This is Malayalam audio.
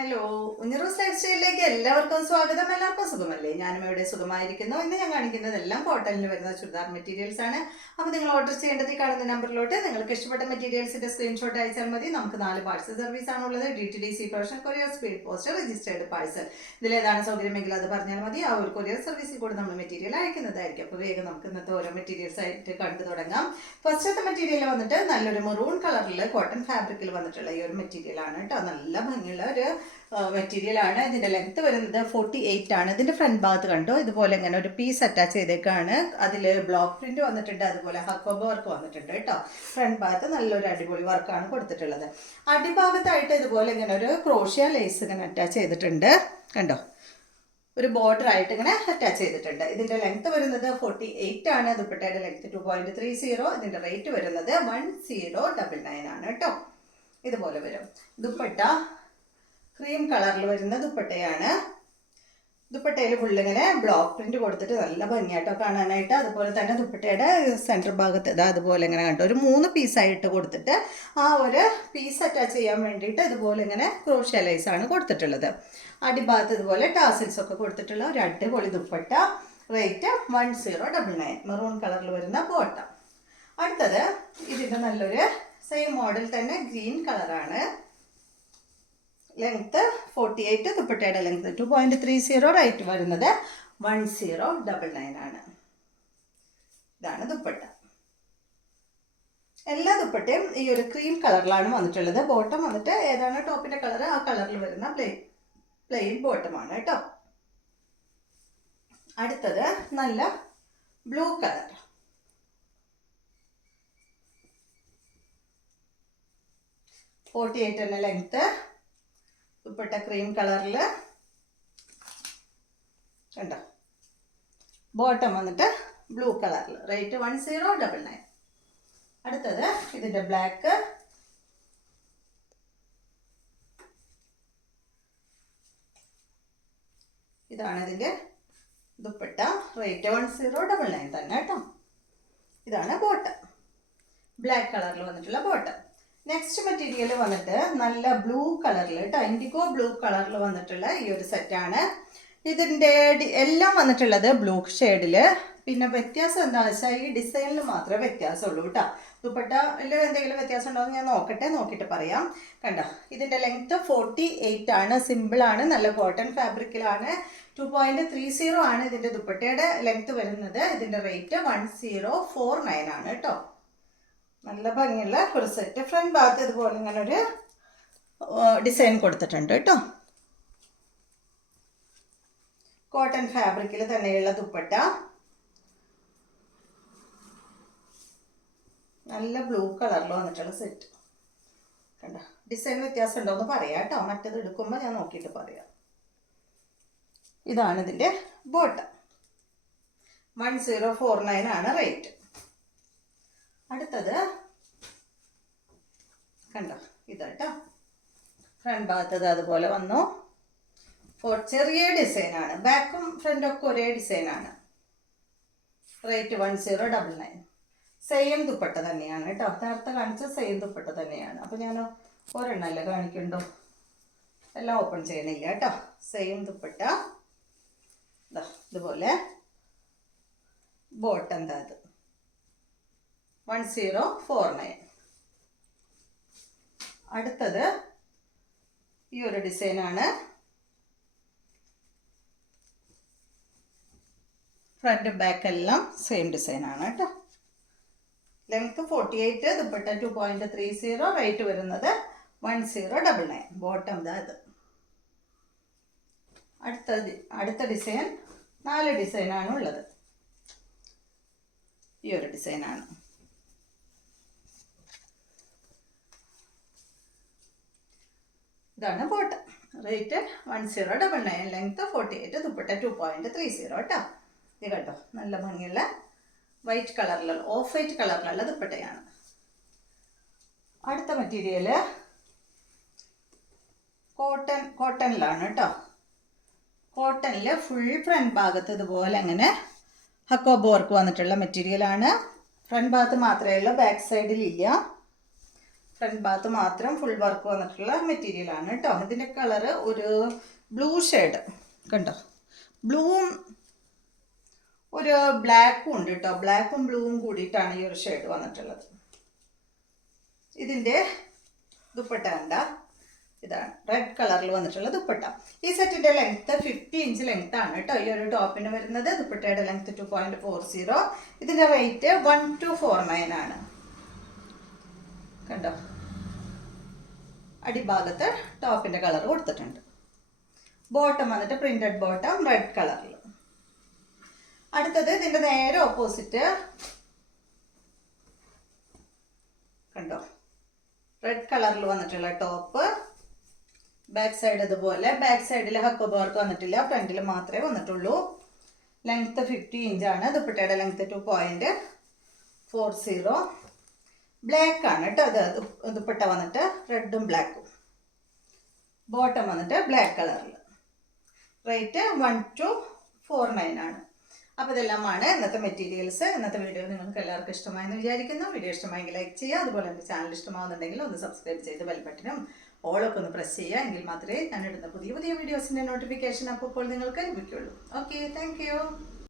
ഹലോ, ഉഞ്ഞിറൂസ് ലൈഫ് സ്റ്റൈലിലേക്ക് എല്ലാവർക്കും സ്വാഗതം. എല്ലാവർക്കും സുഖമല്ലേ? ഞാനും ഇവിടെ സുഖമായിരിക്കുന്നു. ഇന്ന് ഞാൻ കാണിക്കുന്നതെല്ലാം കോട്ടണിൽ വരുന്ന ചുരിദാർ മെറ്റീരിയൽസ് ആണ്. അപ്പോൾ നിങ്ങൾ ഓർഡർ ചെയ്യേണ്ടത് ഈ കാണുന്ന നമ്പറിലോട്ട് നിങ്ങൾക്ക് ഇഷ്ടപ്പെട്ട മെറ്റീരിയൽസിന്റെ സ്ക്രീൻഷോട്ട് അയച്ചാൽ മതി. നമുക്ക് 4 പാഴ്സൽ സർവീസ് ആണുള്ളത്. DTDC professional courier, speed post, registered parcel. ഇതിലേതാണ് സൗകര്യമെങ്കിൽ അത് പറഞ്ഞാൽ മതി. ആ ഒരു കൊറിയർ സർവീസിൽ കൂടെ നമ്മൾ മെറ്റീരിയൽ അയക്കുന്നതായിരിക്കും. അപ്പോൾ വേഗം നമുക്ക് ഇന്നത്തെ ഓരോ മെറ്റീരിയൽസ് ആയിട്ട് കണ്ടു തുടങ്ങാം. ഫസ്റ്റത്തെ മെറ്റീരിയൽ വന്നിട്ട് നല്ലൊരു മെറൂൺ കളറിൽ കോട്ടൺ ഫാബ്രിക്കിൽ വന്നിട്ടുള്ള ഈ ഒരു മെറ്റീരിയൽ ആണ് കേട്ടോ. നല്ല ഭംഗിയുള്ള ഒരു മെറ്റീരിയൽ ആണ്. ഇതിൻ്റെ ലെങ്ത്ത് വരുന്നത് 48 ആണ്. ഇതിൻ്റെ ഫ്രണ്ട് ഭാഗത്ത് കണ്ടോ, ഇതുപോലെ ഇങ്ങനെ ഒരു പീസ് അറ്റാച്ച് ചെയ്തേക്കാണ്. അതിൽ ബ്ലോക്ക് പ്രിന്റ് വന്നിട്ടുണ്ട്, അതുപോലെ ഹക്കോബ വർക്ക് വന്നിട്ടുണ്ട് കേട്ടോ. ഫ്രണ്ട് ഭാഗത്ത് നല്ലൊരു അടിപൊളി വർക്കാണ് കൊടുത്തിട്ടുള്ളത്. അടിഭാഗത്തായിട്ട് ഇതുപോലെ ഇങ്ങനെ ഒരു ക്രോഷ്യ ലേസ് ഇങ്ങനെ അറ്റാച്ച് ചെയ്തിട്ടുണ്ട് കണ്ടോ. ഒരു ബോർഡർ ആയിട്ട് ഇങ്ങനെ അറ്റാച്ച് ചെയ്തിട്ടുണ്ട്. ഇതിൻ്റെ ലെങ്ത്ത് വരുന്നത് 48 ആണ്. ദുപ്പട്ടയുടെ ലെങ്ത്ത് 2.30. ഇതിൻ്റെ റേറ്റ് വരുന്നത് 1099 ആണ് കേട്ടോ. ഇതുപോലെ വരും. ദുപ്പട്ട ക്രീം കളറിൽ വരുന്ന ദുപ്പട്ടയാണ്. ദുപ്പട്ടയിൽ ഫുള്ളിങ്ങനെ ബ്ലോക്ക് പ്രിന്റ് കൊടുത്തിട്ട് നല്ല ഭംഗിയായിട്ടോ കാണാനായിട്ട്. അതുപോലെ തന്നെ ദുപ്പട്ടയുടെ സെൻറ്റർ ഭാഗത്ത് ഇതാ അതുപോലെ ഇങ്ങനെ കണ്ടോ ഒരു 3 പീസായിട്ട് കൊടുത്തിട്ട് ആ ഒരു പീസ് അറ്റാച്ച് ചെയ്യാൻ വേണ്ടിയിട്ട് ഇതുപോലെ ഇങ്ങനെ ക്രോഷ്യ ലൈസ് ആണ് കൊടുത്തിട്ടുള്ളത്. അടിഭാഗത്ത് ഇതുപോലെ ടാസിൽസ് ഒക്കെ കൊടുത്തിട്ടുള്ള ഒരു അടിപൊളി ദുപ്പട്ട. റേറ്റ് 1099. മെറൂൺ കളറിൽ വരുന്ന ബോട്ടം. അടുത്തത് ഇതിൻ്റെ നല്ലൊരു സെയിം മോഡൽ തന്നെ ഗ്രീൻ കളറാണ്. ലെങ്ത്ത് 48, ദുപ്പട്ടയുടെ ലെങ്ത്ത് 2.30. റേറ്റ് വരുന്നത് 1099 ആണ്. ഇതാണ് ദുപ്പട്ട. എല്ലാ ദുപ്പട്ടയും ഈ ഒരു ക്രീം കളറിലാണ് വന്നിട്ടുള്ളത്. ബോട്ടം വന്നിട്ട് ഏതാണ് ടോപ്പിന്റെ കളർ ആ കളറിൽ വരുന്ന പ്ലെയിൻ ബോട്ടമാണ് കേട്ടോ. അടുത്തത് നല്ല ബ്ലൂ കളർ. തന്നെ ലെങ്ത്ത്. ദുപ്പട്ട ക്രീം കളറിൽ കണ്ടോ. ബോട്ടം വന്നിട്ട് ബ്ലൂ കളറിൽ. റേറ്റ് 1099. അടുത്തത് ഇതിൻ്റെ ബ്ലാക്ക്. ഇതാണ് ഇതിൻ്റെ ദുപ്പട്ട. റേറ്റ് 1099 തന്നെ കേട്ടോ. ഇതാണ് ബോട്ടം. ബ്ലാക്ക് കളറിൽ വന്നിട്ടുള്ള ബോട്ടം. നെക്സ്റ്റ് മെറ്റീരിയൽ വന്നിട്ട് നല്ല ബ്ലൂ കളറിൽ കേട്ടോ, ഇൻഡിഗോ ബ്ലൂ കളറിൽ വന്നിട്ടുള്ള ഈ ഒരു സെറ്റാണ്. ഇതിൻ്റെ എല്ലാം വന്നിട്ടുള്ളത് ബ്ലൂ ഷെയ്ഡിൽ. പിന്നെ വ്യത്യാസം എന്താണെന്ന് വെച്ചാൽ ഈ ഡിസൈനിൽ മാത്രമേ വ്യത്യാസമുള്ളൂ കേട്ടോ. ദുപ്പട്ടയിൽ എന്തെങ്കിലും വ്യത്യാസം ഉണ്ടോ എന്ന് ഞാൻ നോക്കിയിട്ട് പറയാം. കണ്ടോ, ഇതിൻ്റെ ലെങ്ത്ത് 48 ആണ്. സിമ്പിളാണ്, നല്ല കോട്ടൺ ഫാബ്രിക്കിലാണ്. 2.30 ആണ് ഇതിൻ്റെ ദുപ്പട്ടയുടെ ലെങ്ത്ത് വരുന്നത്. ഇതിൻ്റെ റേറ്റ് 1049 ആണ് കേട്ടോ. നല്ല ഭംഗിയുള്ള ഒരു സെറ്റ്. ഫ്രണ്ട് ഭാഗത്ത് ഇതുപോലെ ഇങ്ങനെ ഒരു ഡിസൈൻ കൊടുത്തിട്ടുണ്ട് കേട്ടോ. കോട്ടൺ ഫാബ്രിക്കിൽ തന്നെയുള്ള ദുപ്പട്ട. നല്ല ബ്ലൂ കളറിൽ വന്നിട്ടുള്ള സെറ്റ് കണ്ടോ. ഡിസൈൻ വ്യത്യാസം ഉണ്ടോ എന്ന് പറയാം കേട്ടോ. മറ്റത് എടുക്കുമ്പോൾ ഞാൻ നോക്കിയിട്ട് പറയാം. ഇതാണ് ഇതിൻ്റെ ബോട്ടം. 1049 ആണ് റേറ്റ്. അടുത്തത് കണ്ടോ, ഇതാട്ടോ. ഫ്രണ്ട് ഭാഗത്തത് അതുപോലെ വന്നു. ചെറിയ ഡിസൈനാണ്. ബാക്കും ഫ്രണ്ടൊക്കെ ഒരേ ഡിസൈനാണ്. റേറ്റ് 1099. സെയിം ദുപ്പട്ട തന്നെയാണ് കേട്ടോ. നേരത്തെ കാണിച്ച സെയിം ദുപ്പട്ട തന്നെയാണ്. അപ്പോൾ ഞാൻ ഒരെണ്ണല്ലേ കാണിക്കണ്ടോ, എല്ലാം ഓപ്പൺ ചെയ്യണില്ല കേട്ടോ. സെയിം ദുപ്പട്ട. ഇതുപോലെ ബോട്ടം എന്താ അത് 1049. അടുത്തത് ഈ ഒരു ഡിസൈനാണ്. ഫ്രണ്ട് ബാക്ക് എല്ലാം സെയിം ഡിസൈനാണ് കേട്ടോ. ലെങ്ത്ത് 48, ദുപ്പട്ട 2.30. റേറ്റ് വരുന്നത് 1099. ബോട്ടം ദാ ഇത്. അടുത്ത ഡിസൈൻ 4 ഡിസൈനാണ് ഉള്ളത്. ഈ ഒരു ഡിസൈനാണ്. ഇതാണ് ബോട്ടം. റേറ്റ് 1099. ലെങ്ത്ത് 48, ദുപ്പട്ട 2.30 കേട്ടോ. ഇത് കേട്ടോ, നല്ല ഭംഗിയുള്ള വൈറ്റ് കളറിലുള്ള ഓഫ് വൈറ്റ് കളറിലുള്ള ദുപ്പട്ടയാണ്. അടുത്ത മെറ്റീരിയൽ കോട്ടണിലാണ് കേട്ടോ. കോട്ടണിൽ ഫുൾ ഫ്രണ്ട് ഭാഗത്ത് ഇതുപോലെ അങ്ങനെ ഹക്കോബ വർക്ക് വന്നിട്ടുള്ള മെറ്റീരിയലാണ്. ഫ്രണ്ട് ഭാഗത്ത് മാത്രമേ ഉള്ളൂ, ബാക്ക് സൈഡിലില്ല. ഫ്രണ്ട് ഭാഗത്ത് മാത്രം ഫുൾ വർക്ക് വന്നിട്ടുള്ള മെറ്റീരിയലാണ് കേട്ടോ. ഇതിൻ്റെ കളറ് ഒരു ബ്ലൂ ഷെയ്ഡ് കണ്ടോ, ബ്ലൂവും ഒരു ബ്ലാക്കും ഉണ്ട് കേട്ടോ. ബ്ലാക്കും ബ്ലൂവും കൂടിയിട്ടാണ് ഈ ഒരു ഷെയ്ഡ് വന്നിട്ടുള്ളത്. ഇതിൻ്റെ ദുപ്പട്ട കണ്ട, ഇതാണ് റെഡ് കളറിൽ വന്നിട്ടുള്ള ദുപ്പട്ട. ഈ സെറ്റിൻ്റെ ലെങ്ത്ത് 50 ഇഞ്ച് ലെങ്ത് ആണ് കേട്ടോ ഈ ഒരു ടോപ്പിന് വരുന്നത്. ദുപ്പട്ടയുടെ ലെങ്ത്ത് 2.40. ഇതിൻ്റെ റേറ്റ് 1249 ആണ് കണ്ടോ. അടിഭാഗത്ത് ടോപ്പിൻ്റെ കളർ കൊടുത്തിട്ടുണ്ട്. ബോട്ടം വന്നിട്ട് പ്രിന്റഡ് ബോട്ടം റെഡ് കളറിൽ. അടുത്തത് ഇതിൻ്റെ നേരെ ഓപ്പോസിറ്റ് കണ്ടോ, റെഡ് കളറിൽ വന്നിട്ടുള്ള ടോപ്പ്. ബാക്ക് സൈഡ് ഇതുപോലെ, ബാക്ക് സൈഡിൽ ഹക്ക് വർക്ക് വന്നിട്ടില്ല, ഫ്രണ്ടിൽ മാത്രമേ വന്നിട്ടുള്ളൂ. ലെങ്ത്ത് 50 ഇഞ്ചാണ്. ദുപ്പട്ടയുടെ ലെങ്ത്ത് 2.40. ബ്ലാക്ക് ആണ് കേട്ടോ അത്. ദുപ്പട്ട വന്നിട്ട് റെഡും ബ്ലാക്കും. ബോട്ടം വന്നിട്ട് ബ്ലാക്ക് കളറിൽ. റേറ്റ് 1249 ആണ്. അപ്പോൾ ഇതെല്ലാമാണ് ഇന്നത്തെ മെറ്റീരിയൽസ്. ഇന്നത്തെ വീഡിയോ നിങ്ങൾക്ക് എല്ലാവർക്കും ഇഷ്ടമായെന്ന് വിചാരിക്കുന്നു. വീഡിയോ ഇഷ്ടമായെങ്കിൽ ലൈക്ക് ചെയ്യുക. അതുപോലെ എൻ്റെ ചാനൽ ഇഷ്ടമാകുന്നുണ്ടെങ്കിൽ ഒന്ന് സബ്സ്ക്രൈബ് ചെയ്ത് ബെൽ ബട്ടനും ഓളൊക്കെ ഒന്ന് പ്രസ് ചെയ്യുക. എങ്കിൽ മാത്രമേ ഞാൻ ഇടുന്ന പുതിയ പുതിയ വീഡിയോസിൻ്റെ നോട്ടിഫിക്കേഷൻ അപ്പോൾ നിങ്ങൾക്ക് ലഭിക്കുള്ളൂ. Okay, thank you.